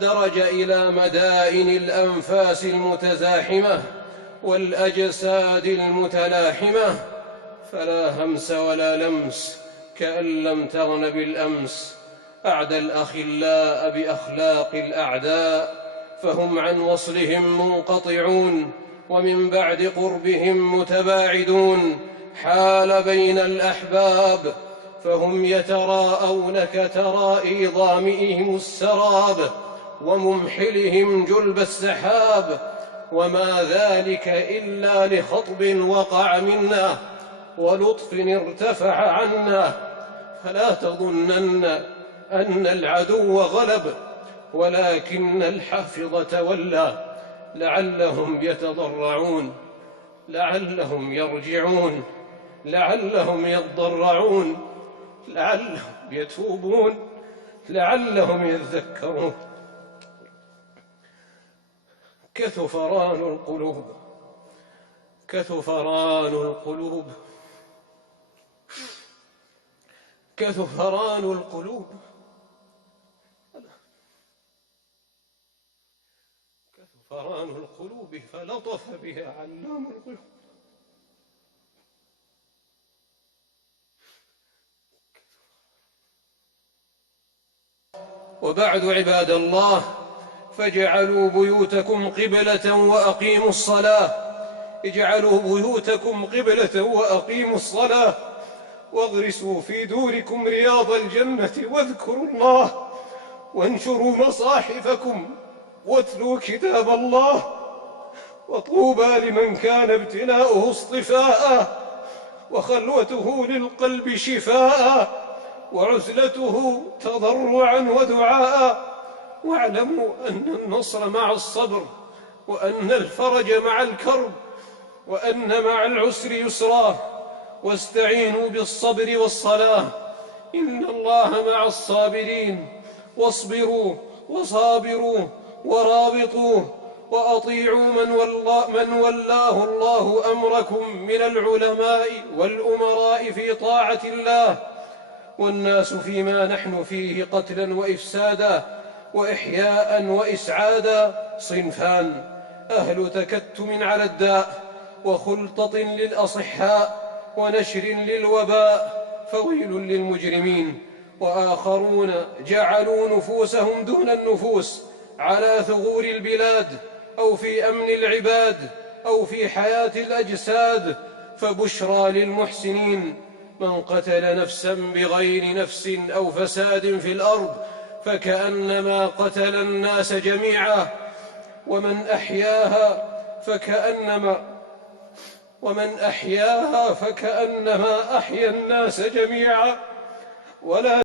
درج إلى مدائن الأنفاس المتزاحمة والأجساد المتلاحمة، فلا همس ولا لمس كأن لم تغن بالأمس. أعدى الأخلاء بأخلاق الأعداء، فهم عن وصلهم منقطعون، ومن بعد قربهم متباعدون. حال بين الأحباب، فهم يتراءون كترائي ظامئهم السراب، وممحلهم جلب السحاب، وما ذلك إلا لخطب وقع منا ولطف ارتفع عنا. فلا تظنن أن العدو غلب، ولكن الحافظ تولى. لعلهم يتضرعون، لعلهم يرجعون، لعلهم يضرعون، لعلهم يتوبون، لعلهم يذكرون. كثفران القلوب، كثفران القلوب، كثفران القلوب، كثفران القلوب فلطف بها علام الغيوب. وبعد عباد الله، فاجعلوا بيوتكم قبلة وأقيموا الصلاة. اجعلوا بيوتكم قبلة وأقيموا الصلاة، واغرسوا في دوركم رياض الجنة، واذكروا الله، وانشروا مصاحفكم، واتلوا كتاب الله. وطوبى لمن كان ابتلاؤه اصطفاء، وخلوته للقلب شفاء، وعزلته تضرعا ودعاء. واعلموا أن النصر مع الصبر، وأن الفرج مع الكرب، وأن مع العسر يسرا. واستعينوا بالصبر والصلاة، إن الله مع الصابرين. واصبروا وصابروا ورابطوا، وأطيعوا من ولاه الله أمركم من العلماء والأمراء في طاعة الله. والناس فيما نحن فيه قتلا وإفسادا وإحياء وإسعادا صنفان: أهل تكتم على الداء، وخلطة للأصحاء، ونشر للوباء، فويل للمجرمين. وآخرون جعلوا نفوسهم دون النفوس على ثغور البلاد، أو في أمن العباد، أو في حياة الأجساد، فبشرى للمحسنين. من قتل نفسا بغير نفس أو فساد في الأرض فكأنما قتل الناس جميعا، ومن أحياها فكأنما أحيا الناس جميعا. ولا